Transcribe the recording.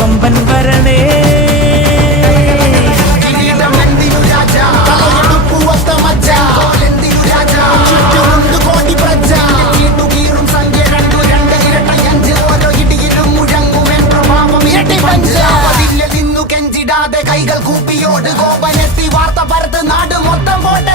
കൊമ്പൻ വരണേ. കൈകൾ കൂപ്പിയോട് കോപനെത്തി വാർത്ത പരത്ത് നാട് മൊത്തം പോട്ടെ.